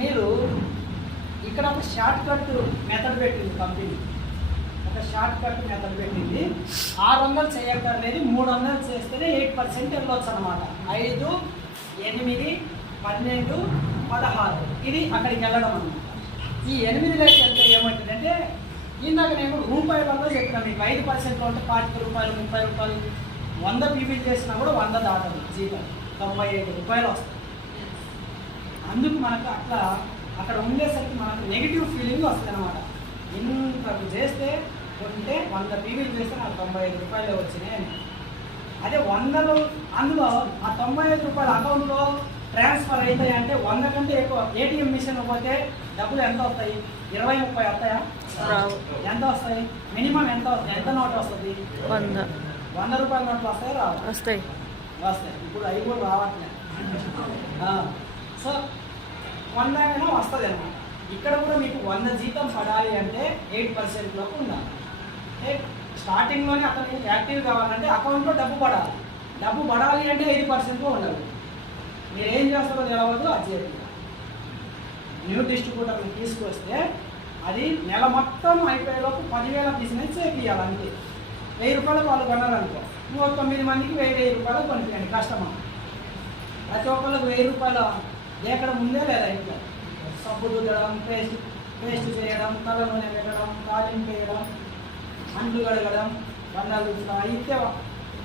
మీరు ఇక్కడ ఒక షార్ట్ కట్ మెథడ్ పెట్టింది కంపెనీ, ఒక షార్ట్ కట్ మెథడ్ పెట్టింది. 600 చేయక్కర్లేదు, 300 చేస్తేనే 8% వెళ్ళొచ్చు అనమాట. 5, 8, 12, 16 ఇది అక్కడికి వెళ్ళడం అనమాట. ఈ 8లోకి వెళ్తే ఏమవుతుందంటే ఇందాక నేను రూపాయలలో చెప్పిన మీకు 5%లో ఉంటే 40 రూపాయలు, 30 రూపాయలు, 100 పీపీలు చేసినా కూడా 100 దాటదు జీతం, 95 రూపాయలు వస్తాయి. అందుకు మనకు అట్లా అక్కడ ఉండేసరికి మనకు నెగిటివ్ ఫీలింగ్ వస్తుంది అనమాట. ఇంత చేస్తే ఉంటే 100 పీవీలు చేస్తే నాకు 95 రూపాయలు వచ్చినాయి. అదే 100లో అందులో ఆ 95 రూపాయల అకౌంట్లో ట్రాన్స్ఫర్ అవుతాయి అంటే 100 కంటే ఎక్కువ ఏటీఎం మిషన్ పోతే డబ్బులు ఎంత వస్తాయి? 20-30 వస్తాయా? ఎంత వస్తాయి? మినిమం ఎంత నోట్ వస్తుంది? 100 రూపాయల నోట్లు వస్తాయి, రావు? వస్తాయి. ఇప్పుడు అవి కూడా రావట్లేదు. సో 100 అయినా వస్తుంది అనమాట. ఇక్కడ కూడా మీకు 100 జీతం పడాలి అంటే 8%లోకి ఉండాలి. స్టార్టింగ్లోనే అతను యాక్టివ్ కావాలంటే అకౌంట్లో డబ్బు పడాలి అంటే 5%లో ఉండాలి. మీరు ఏం చేస్తారో తెలవదు, అది చేయాలి. న్యూ డిస్ట్రిబ్యూటర్ని తీసుకొస్తే అది నెల మొత్తం అయిపోయేలోపు 10,000 బిజినెస్ చేయాలి అంతే. 1000 రూపాయలు వాళ్ళు కొన్నారనుకో, ఇంకో 9 మందికి 1000 రూపాయలు కొనిపించండి కస్టమర్. ప్రతి ఒక్కళ్ళకి 1000 రూపాయలు ఎక్కడ ముందే లేదా ఇంట్లో సబ్బు దుద్దడం, పేస్ట్ చేయడం, తల నూనె పెట్టడం, తాలింపు వేయడం, అంట్లు కడగడం, బండాలు దుద్దడం అయితే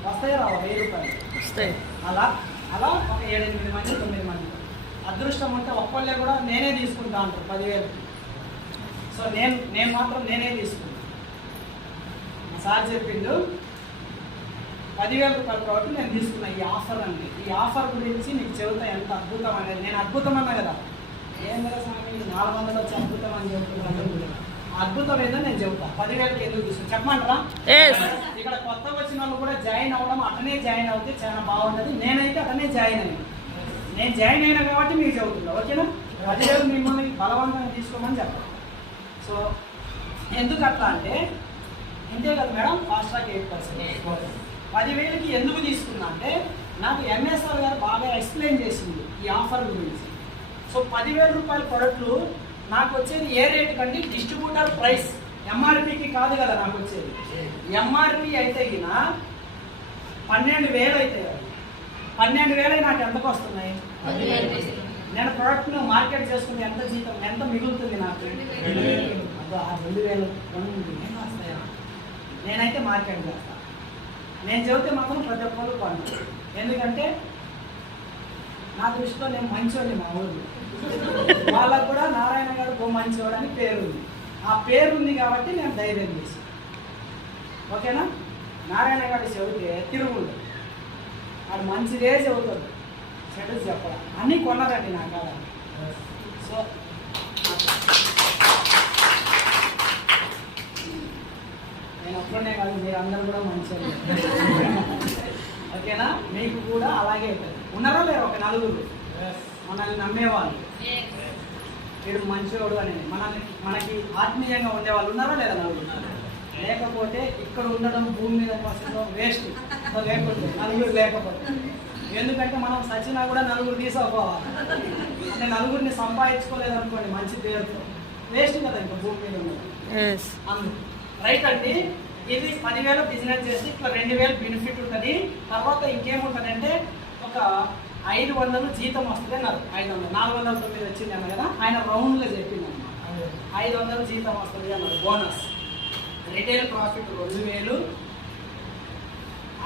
వస్తాయి, రావు? 1000 రూపాయలు వస్తాయి. అలా ఒక 7-8 మంది, 9 మంది అదృష్టం ఉంటే ఒక్కళ్ళే కూడా నేనే తీసుకుంటా అంటారు 10,000. సో నేను మాత్రం నేనే తీసుకుంటాను. మా సార్ చెప్పిండు 10,000 రూపాయలు కాబట్టి నేను తీసుకున్నా ఈ ఆఫర్ అండి. ఈ ఆఫర్ గురించి నీకు చెబుతా ఎంత అద్భుతం అనేది. నేను అద్భుతం అన్నా కదా, ఏం కదా స్వామి 400 వచ్చి అద్భుతం అని చెప్తున్నాను. అద్భుతం ఏదో నేను చెబుతా. 10,000కి ఎందుకు తీసుకుని చెప్పమంటారా? ఇక్కడ కొత్త వచ్చిన వాళ్ళు కూడా జాయిన్ అవ్వడం, అటనే జాయిన్ అవుతే చాలా బాగుంటుంది. నేనైతే అటనే జాయిన్ అయ్యాను. నేను జాయిన్ అయినా కాబట్టి మీకు చెబుతున్నా, ఓకేనా? 10,000 మిమ్మల్ని బలవంతంగా తీసుకోమని చెప్పాలి. సో ఎందుకు అట్లా అంటే ఇంతే కదా మేడం, ఫాస్ట్ ట్రాక్ 8%. 10,000కి ఎందుకు తీసుకున్నా అంటే నాకు ఎంఎస్ఆర్ గారు బాగా ఎక్స్ప్లెయిన్ చేసింది ఈ ఆఫర్ గురించి. సో 10,000 రూపాయల ప్రొడక్ట్లు నాకు వచ్చేది ఏ రేటు కంటే డిస్ట్రిబ్యూటర్ ప్రైస్, ఎంఆర్పికి కాదు కదా నాకు వచ్చేది. ఎంఆర్పి అయితే గిన 12,000 అయితే 12,000 నాకు ఎంతకు వస్తున్నాయి? నేను ప్రోడక్ట్ను మార్కెట్ చేసుకుంటే ఎంత జీతం, ఎంత మిగులుతుంది నాకు? 2,000 వస్తాయా? నేనైతే మార్కెట్ చేస్తాను. నేను చెబితే మాత్రం ప్రతి ఒక్కరు కొను. ఎందుకంటే నా దృష్టిలో నేను మంచోడిని, మా ఊరు వాళ్ళకు కూడా నారాయణ గారు మంచివాడు అని పేరు ఉంది. ఆ పేరు ఉంది కాబట్టి నేను ధైర్యం చేసి, ఓకేనా? నారాయణ గారు చెబితే తిరుగుడు, అది మంచిదే చెబుతాడు, చెడు చెప్పడం. అన్నీ కొన్నారండి నా కాడ. సో నేను ఒక్కడే కాదు, మీరు అందరూ కూడా మంచిగా, ఓకేనా? మీకు కూడా అలాగే ఉన్నారా లేరు? ఒక 4 మనల్ని నమ్మేవాళ్ళు, వీడు మంచివాడు అని మనకి ఆత్మీయంగా ఉండేవాళ్ళు ఉన్నారా లేదా? 4 లేకపోతే ఇక్కడ ఉండడం భూమి మీద వేస్ట్. లేకపోతే 4 లేకపోతే, ఎందుకంటే మనం సచినా కూడా 4 తీసుకోవాలి. అంటే 4ని సంపాదించుకోలేదు అనుకోండి మంచి పేరుతో, వేస్ట్ కదా ఇంకా భూమి మీద ఉండదు. అందుకు రైట్ అండి. ఇది 10,000 బిజినెస్ చేసి ఇట్లా 2,000 బెనిఫిట్ ఉంటుంది. తర్వాత ఇంకేముంటుందంటే ఒక 500 జీతం వస్తుంది అన్నారు. 500, 409 వచ్చింది అన్న కదా, ఆయన రౌండ్లో చెప్పింది అన్నమాట. 500 జీతం వస్తుంది అన్నారు బోనస్. Retail profit 2,000,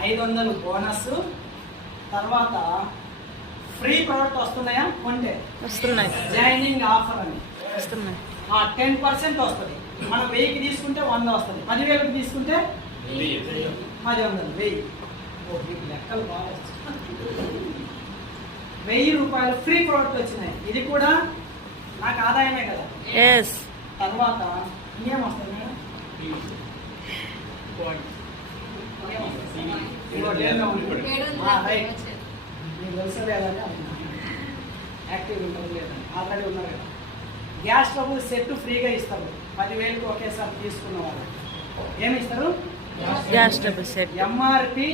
500 bonus. తర్వాత ఫ్రీ ప్రోడక్ట్ వస్తున్నాయా? కొంటే వస్తున్నాయి. జాయినింగ్ ఆఫర్ అని వస్తున్నాయి. 10% వస్తుంది. మనం 1000కి తీసుకుంటే 100 వస్తుంది. 10,000కి తీసుకుంటే 10,000. లెక్కలు బాగా 1,000 రూపాయలు ఫ్రీ ప్రోడక్ట్ వచ్చినాయి. ఇది కూడా నాకు ఆదాయమే కదా. తర్వాత ఇంకేం వస్తుంది మేడం? మీకు తెలుసా లేదంటే యాక్టివ్ ఉంటుంది లేదండి, ఆల్రెడీ ఉన్నారు కదా. గ్యాస్ స్టవ్ సెట్ ఫ్రీగా ఇస్తారు 10,000కి ఒకేసారి తీసుకున్న వాళ్ళు. ఏమి ఇస్తారు? Gas stove set. ఎంఆర్పి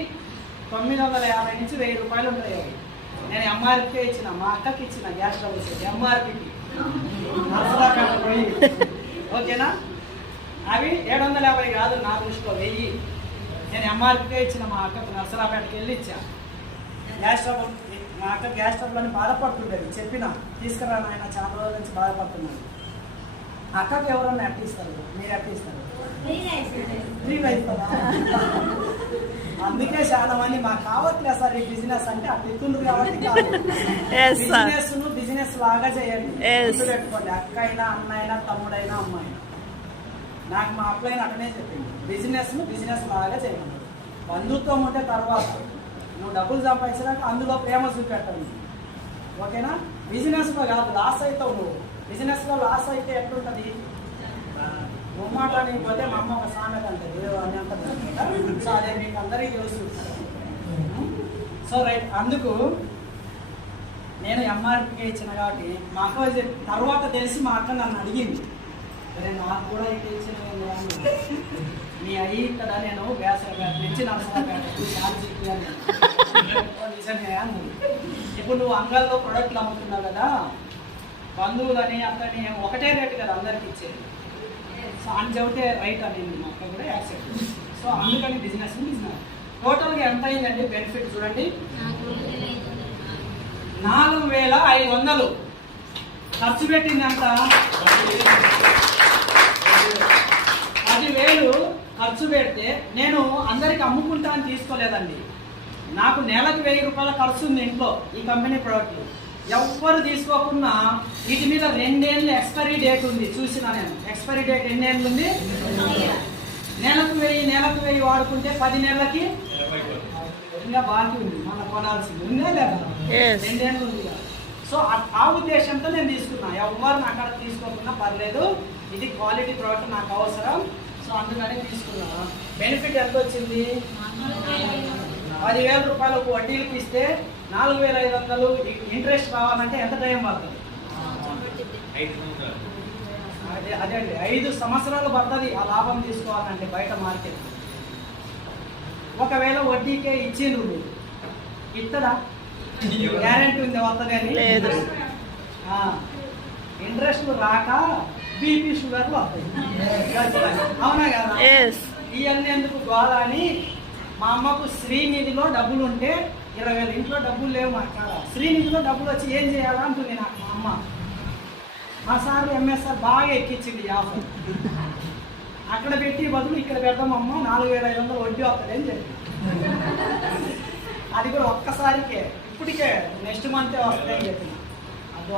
950 నుంచి 1,000 రూపాయలు ఉంటాయి. నేను ఎంఆర్పి ఇచ్చిన, మా అక్కకి ఇచ్చిన గ్యాస్ స్టవ్ సెట్ ఎంఆర్పికి నరసరాపేట పోయి. ఓకేనా? అవి 750 కాదు, నా దృష్టిలో 1000. నేను ఎంఆర్పీకే ఇచ్చిన. మా అక్కకు నరసరాపేటకి వెళ్ళి ఇచ్చా. గ్యాస్ ట్రబుల్, మా అక్క గ్యాస్ ట్రబుల్ అని బాధపడుతుండేది. చెప్పిన తీసుకురా ఆయన, చాలా రోజుల నుంచి బాధపడుతున్నాడు. అక్కకి ఎవరన్నా అట్టిస్తారు, మీరు అట్టిస్తారు. అందుకే చాలా మంది మాకు కావట్లేదు సార్ ఈ బిజినెస్ అంటే అట్టిస్తుండ్రు కాబట్టి బిజినెస్ లాగా చేయండి. పెట్టుకోండి. అక్క అయినా, అన్న అయినా, తమ్ముడైనా, అమ్మాయినా. నాకు మా అప్లైన్ అక్కడే చెప్పింది, బిజినెస్ లాగా చేయండి. బంధుత్వం ఉంటే తర్వాత నువ్వు డబ్బులు సంపాదించినాక అందులో ప్రేమ చూపెట్టండి. ఓకేనా? బిజినెస్లో కాదు, లాస్ అవుతావు నువ్వు. బిజినెస్లో లాస్ అయితే ఎట్లుంటుంది? మొమ్మాట పోతే మా అమ్మ ఒక సామెత అంటది అని అంటారు. సో అదే మీకు అందరికీ తెలుసు. సో రైట్, అందుకు నేను ఎంఆర్పీకే ఇచ్చిన కాబట్టి మా అక్క తర్వాత తెలిసి మా అక్క నన్ను అడిగింది, అరే నాకు కూడా అయితే ఇచ్చిన నీ అయ్యి ఇక్కడ నేను వేసవిపేట నుంచి నరసరాపేటకు ఛార్జీకి అని. నిజమే అన్నది. ఇప్పుడు నువ్వు అంగల్లో ప్రొడక్ట్లు అమ్ముతున్నావు కదా, బంధువులని అతని ఒకటే రేటు కదా అందరికి ఇచ్చేది. సో అని చెబితే రైట్ అనేది మా అక్క కూడా యాక్సెప్ట్. సో అందుకని బిజినెస్ టోటల్గా ఎంత అయిందండి బెనిఫిట్ చూడండి. 4500 ఖర్చు పెట్టింది అంత. 10,000 ఖర్చు పెడితే నేను అందరికి అమ్ముకుంటా అని తీసుకోలేదండి. నాకు నెలకు 1000 రూపాయల ఖర్చు ఉంది ఇంట్లో ఈ కంపెనీ ప్రోడక్ట్లు. ఎవ్వరు తీసుకోకుండా వీటి మీద 2 ఏళ్ళు ఎక్స్పైరీ డేట్ ఉంది. చూసినా నేను ఎక్స్పైరీ డేట్ ఎన్ని ఏళ్ళు ఉంది? నెలకు 1000 వాడుకుంటే 10 నెలలకి ఇంకా బాకీ ఉంది, మనం కొనాల్సింది ఉందే లేదా? 2 ఏళ్ళు ఉంది. సో ఆ ఉద్దేశంతో నేను తీసుకున్నా. ఎవరు అక్కడ తీసుకోకుండా పర్లేదు, ఇది క్వాలిటీ ప్రోడక్ట్ నాకు అవసరం. సో అందుకని తీసుకున్నా. బెనిఫిట్ ఎంత వచ్చింది? 10,000 రూపాయలకు వడ్డీలకు ఇస్తే 4,500 ఇంట్రెస్ట్ రావాలంటే ఎంత టైం పడుతుంది? అదే అండి, 5 సంవత్సరాలు పడుతుంది ఆ లాభం తీసుకోవాలంటే బయట మార్కెట్. ఒకవేళ వడ్డీకే ఇచ్చిండ్రు మీరు ఇత్తదా? గ్యారెంటీ ఉంది వస్తుందని. ఇంట్రెస్ట్ రాక బీపీ షుగర్లు వస్తాయి. అవునా కదా? ఇవన్నీ ఎందుకు గోళ అని మా అమ్మకు శ్రీనిధిలో డబ్బులు ఉంటే 20,000 ఇంట్లో డబ్బులు లేవు. మా కాడ శ్రీనిధిలో డబ్బులు వచ్చి ఏం చేయాలా అంటుంది నాకు మా అమ్మ. మా సార్ ఎంఎస్ఆర్ బాగా ఎక్కించింది ఆఫర్. అక్కడ పెట్టి బదులు ఇక్కడ పెడదాం అమ్మ, 4,500 వడ్డీ వస్తుంది అని చెప్పి. అది కూడా ఒక్కసారికే, ఇప్పటికే నెక్స్ట్ మంతే వస్తుంది అని చెప్పిన. అదో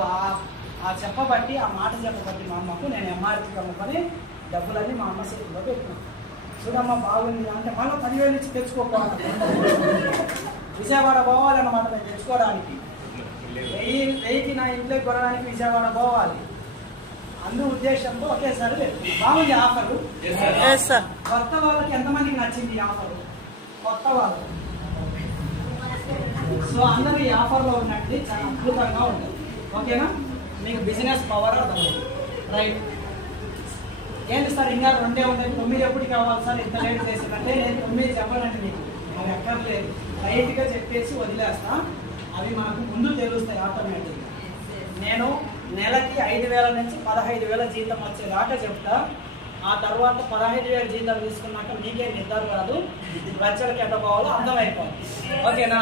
ఆ చెప్పబట్టి, ఆ మాట చెప్పబట్టి మా అమ్మకు నేను ఎంఆర్పీ అమ్ముకొని డబ్బులన్నీ మా అమ్మ చేతిలో పెట్టినాను. చూడమ్మా బాగుంది అంటే మళ్ళీ 10,000 ఇచ్చి తెచ్చుకోకపోవాలి. విజయవాడ పోవాలన్నమాట నేను తెచ్చుకోవడానికి. 1000కి నా ఇంట్లోకి కొనడానికి విజయవాడ పోవాలి. అందు ఉద్దేశంతో ఒకేసారి బాగుంది ఆఫరు. కొత్త వాళ్ళకి ఎంతమందికి నచ్చింది ఈ ఆఫరు? కొత్త వాళ్ళు. సో అందరూ ఈ ఆఫర్లో ఉన్నట్టు చాలా అద్భుతంగా ఉంటుంది. ఓకేనా? మీకు బిజినెస్ పవర్ అర్థమవుతుంది. రైట్. ఏంటి సార్ ఇంకా 2 ఉంటాయి, 9 ఎప్పుడు కావాలి సార్ ఇంత లేట్ చేసిందంటే నేను 9 చెప్పాలంటే మీకు అవి ఎక్కర్లేదు, రైట్గా చెప్పేసి వదిలేస్తా. అవి మాకు ముందు తెలుస్తాయి ఆటోమేటిక్గా. నేను నెలకి 5,000 నుంచి 15,000 జీతం వచ్చేదాకా చెప్తా. ఆ తర్వాత 15,000 జీతం తీసుకున్నాక మీకే నిర్ధారణ రాదు, ఖర్చులకు ఎంత పోవాలో అర్థమైపోతుంది. ఓకేనా?